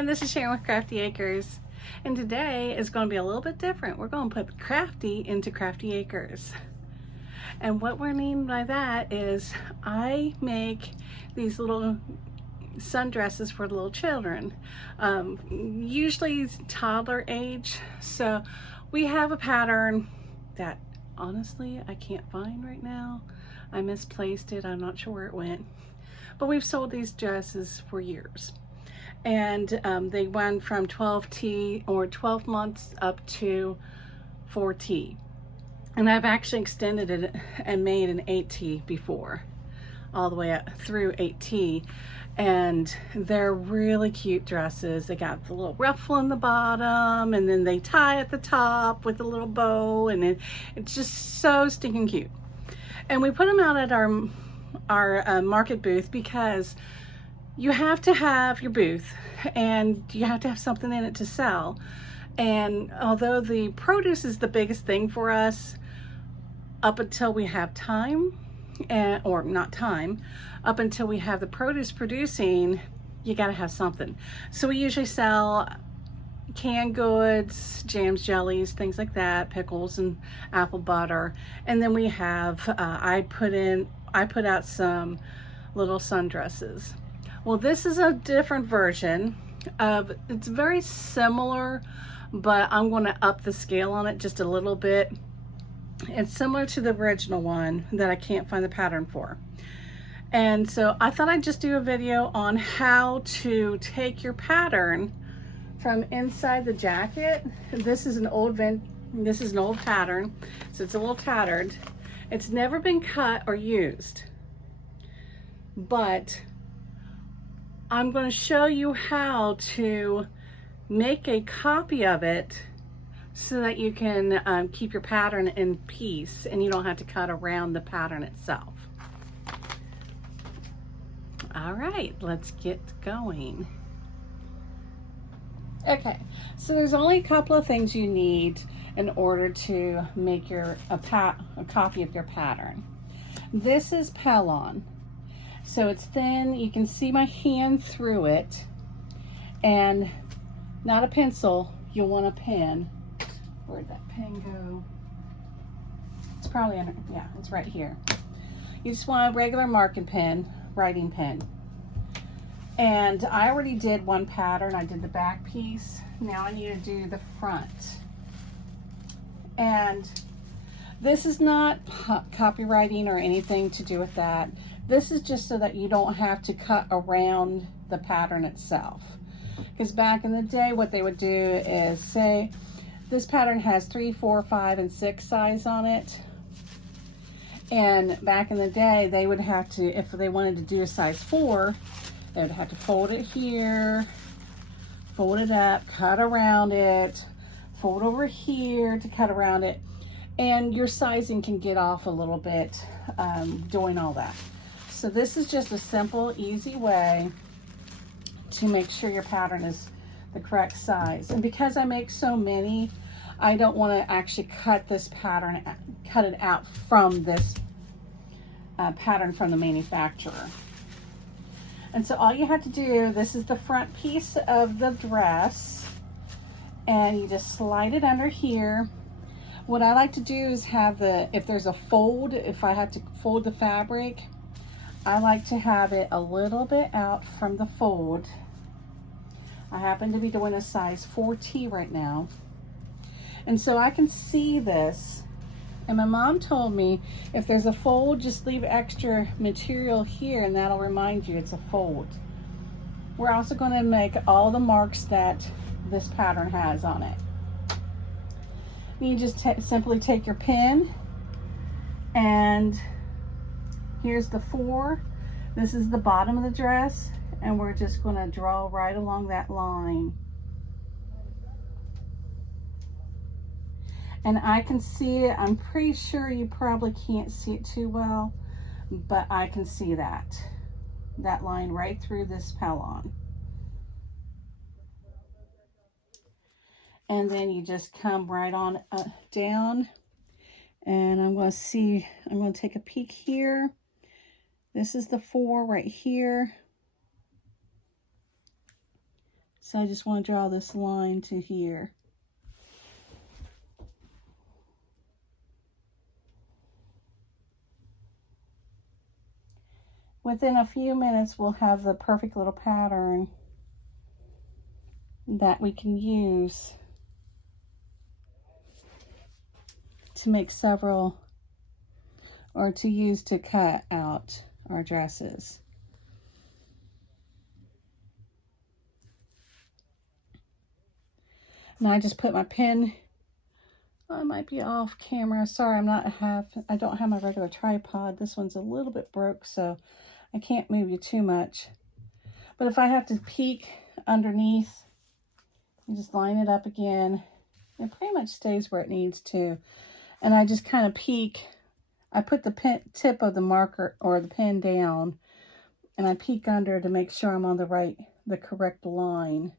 everyone, this is Sharon with Crafty Acres, and today is going to be a little bit different. We're going to put crafty into Crafty Acres, and what we're meaning by that is I make these little sundresses for little children, usually toddler age. So we have a pattern that honestly I can't find right now. I misplaced it. I'm not sure where it went, but we've sold these dresses for years. And they run from 12T or 12 months up to 4T. And I've actually extended it and made an 8T before, all the way up through 8T. And they're really cute dresses. They got the little ruffle in the bottom, and then they tie at the top with a little bow, and it's just so stinking cute. And we put them out at our market booth because you have to have your booth and you have to have something in it to sell. And although the produce is the biggest thing for us, up until we have time, or not time, up until we have the produce producing, you got to have something. So we usually sell canned goods, jams, jellies, things like that, pickles and apple butter. And then we have, I put out some little sundresses. Well, this is a different version of, it's very similar, but I'm going to up the scale on it just a little bit. It's similar to the original one that I can't find the pattern for. And so I thought I'd just do a video on how to take your pattern from inside the jacket. This is an old pattern, so it's a little tattered. It's never been cut or used, but I'm going to show you how to make a copy of it so that you can keep your pattern in peace and you don't have to cut around the pattern itself. All right, let's get going. Okay, so there's only a couple of things you need in order to make a copy of your pattern. This is Pellon. So it's thin, you can see my hand through it, and not a pencil, you'll want a pen. Where'd that pen go? It's probably under, yeah, it's right here. You just want a regular marking pen, writing pen. And I already did one pattern, I did the back piece. Now I need to do the front. And this is not copywriting or anything to do with that. This is just so that you don't have to cut around the pattern itself. Because back in the day, what they would do is say, this pattern has 3, 4, 5, and 6 size on it. And back in the day, they would have to, if they wanted to do a size 4, they would have to fold it here, fold it up, cut around it, fold over here to cut around it. And your sizing can get off a little bit doing all that. So this is just a simple, easy way to make sure your pattern is the correct size. And because I make so many, I don't want to actually cut this pattern, cut it out from this pattern from the manufacturer. And so all you have to do, this is the front piece of the dress, and you just slide it under here. What I like to do is have if there's a fold, if I have to fold the fabric, I like to have it a little bit out from the fold. I happen to be doing a size 4T right now. And so I can see this. And my mom told me, if there's a fold, just leave extra material here and that'll remind you it's a fold. We're also going to make all the marks that this pattern has on it. You just simply take your pen, and here's the 4. This is the bottom of the dress, and we're just going to draw right along that line. And I can see it. I'm pretty sure you probably can't see it too well, but I can see that line right through this Pellon. And then you just come right on down, and I'm going to take a peek here. This is the 4 right here. So I just want to draw this line to here. Within a few minutes, we'll have the perfect little pattern that we can use to make several, or to use to cut out our dresses. Now I just put my pen, I might be off camera. Sorry, I don't have my regular tripod. This one's a little bit broke, so I can't move you too much. But if I have to peek underneath, you just line it up again. It pretty much stays where it needs to. And I just kind of peek. I put the tip of the marker or the pen down, and I peek under to make sure I'm on the correct line,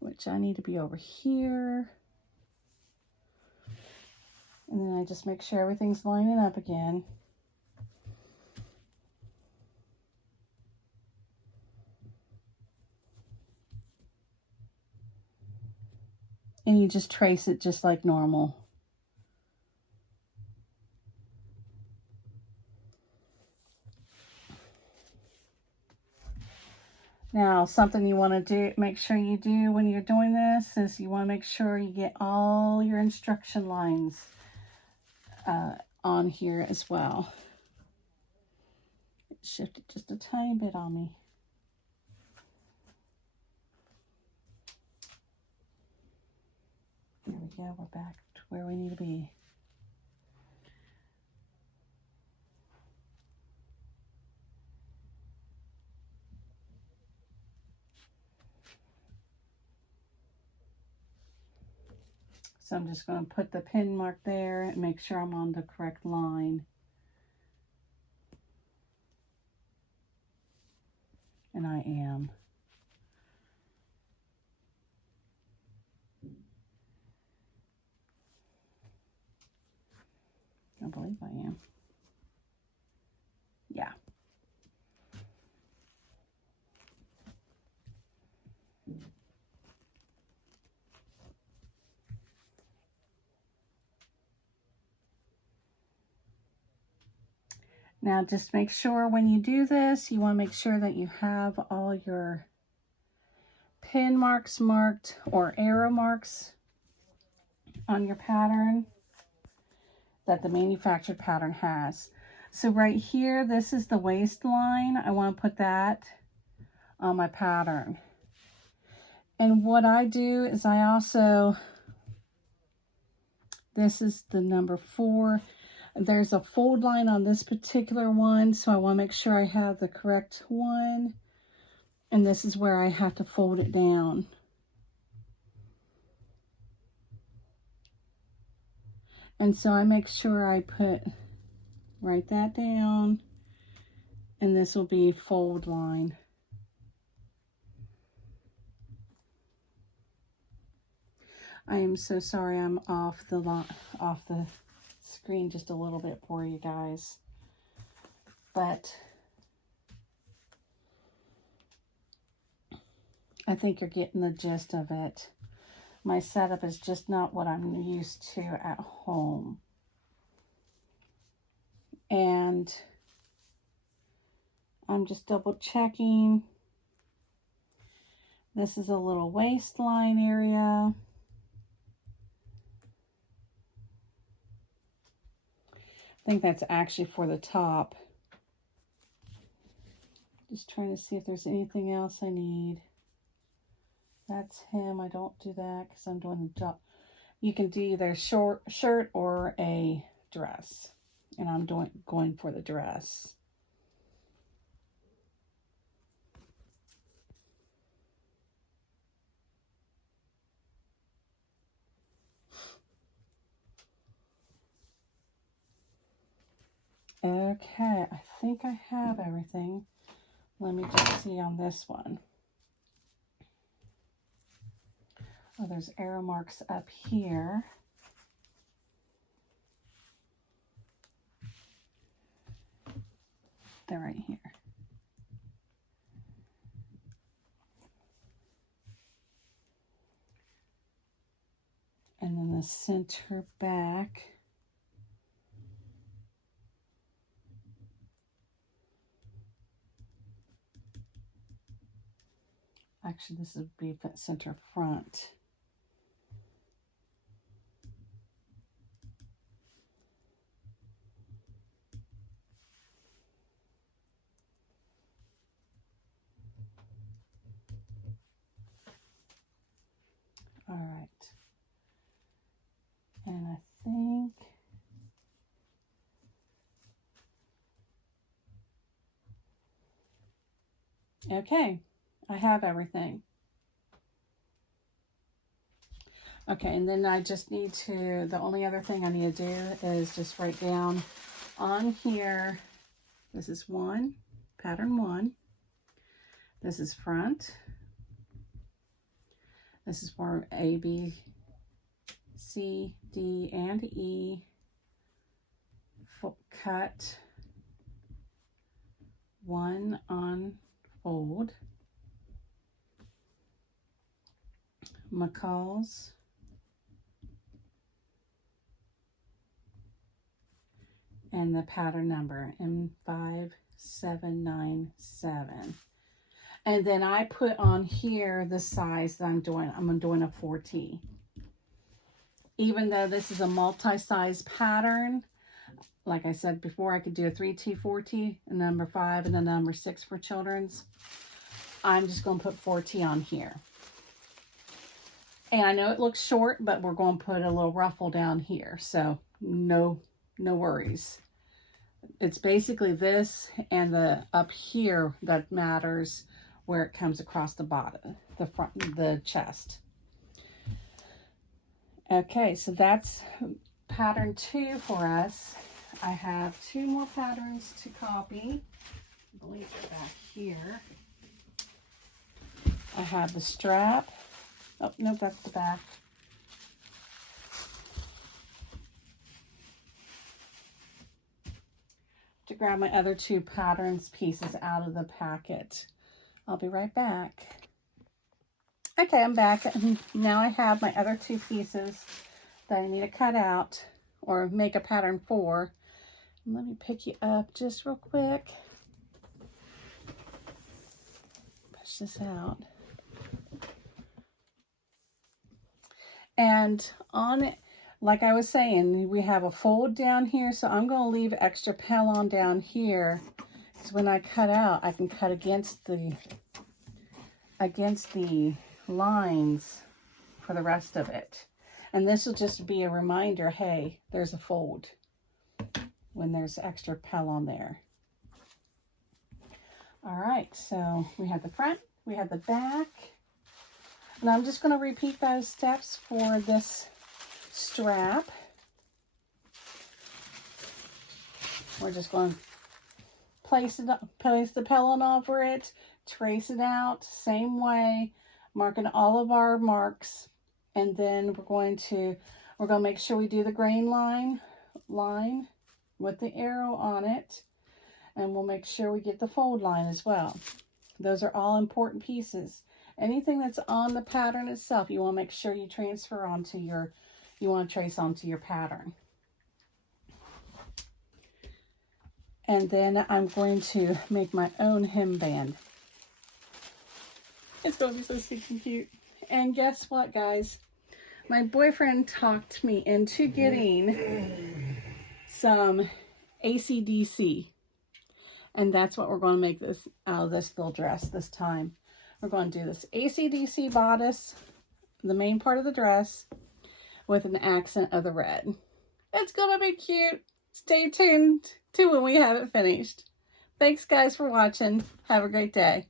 which I need to be over here. And then I just make sure everything's lining up again. And you just trace it just like normal. Now, something you want to make sure you do when you're doing this is you want to make sure you get all your instruction lines on here as well. It shifted just a tiny bit on me. There we go, we're back to where we need to be. So I'm just going to put the pin mark there and make sure I'm on the correct line. And I am. I believe I am. Yeah. Now just make sure when you do this, you want to make sure that you have all your pin marks marked or arrow marks on your pattern that the manufactured pattern has. So right here, this is the waistline. I want to put that on my pattern. And what I do is I also, this is the number 4. There's a fold line on this particular one, so I want to make sure I have the correct one. And this is where I have to fold it down. And so I make sure I write that down, and this will be fold line. I am so sorry I'm off the screen just a little bit for you guys, but I think you're getting the gist of it. My setup is just not what I'm used to at home. And I'm just double checking. This is a little waistline area. I think that's actually for the top. Just trying to see if there's anything else I need. That's him. I don't do that because I'm doing the top. You can do either short shirt or a dress. And I'm going for the dress. Okay, I think I have everything. Let me just see on this one. Oh, there's arrow marks up here. They're right here. center back. Actually, this would be center front. All right. And I think okay, I have everything. Okay, and then I just need to, the only other thing I need to do is just write down on here, this is one, pattern one. This is front. This is for A, B, C, D, and E. Cut. One on fold. McCall's. And the pattern number, M5797. And then I put on here the size that I'm doing. I'm doing a 4T. Even though this is a multi-size pattern, like I said before, I could do a 3T, 4T, a number 5, and a number 6 for children's. I'm just going to put 4T on here. And I know it looks short, but we're going to put a little ruffle down here. So no worries. It's basically this and the up here that matters, where it comes across the bottom, the front, the chest. Okay, so that's pattern 2 for us. I have 2 more patterns to copy. I believe they're back here. I have the strap. Oh, no, that's the back. To grab my other 2 patterns pieces out of the packet. I'll be right back. Okay, I'm back. Now I have my other 2 pieces that I need to cut out or make a pattern for. Let me pick you up just real quick. Push this out. And on it, like I was saying, we have a fold down here, so I'm going to leave extra pellon down here. So when I cut out, I can cut against the lines for the rest of it. And this will just be a reminder, hey, there's a fold when there's extra pellon there. All right, so we have the front, we have the back. And I'm just going to repeat those steps for this strap. We're just going to place the pellon over it, trace it out, same way, marking all of our marks, and then we're going to make sure we do the grain line with the arrow on it, and we'll make sure we get the fold line as well. Those are all important pieces. Anything that's on the pattern itself, you want to make sure you transfer onto your, you want to trace onto your pattern. And then I'm going to make my own hemband. It's going to be so stinking cute. And guess what, guys? My boyfriend talked me into getting some AC/DC. And that's what we're going to make this out of this little dress this time. We're going to do this AC/DC bodice, the main part of the dress, with an accent of the red. It's going to be cute. Stay tuned to when we have it finished. Thanks, guys, for watching. Have a great day.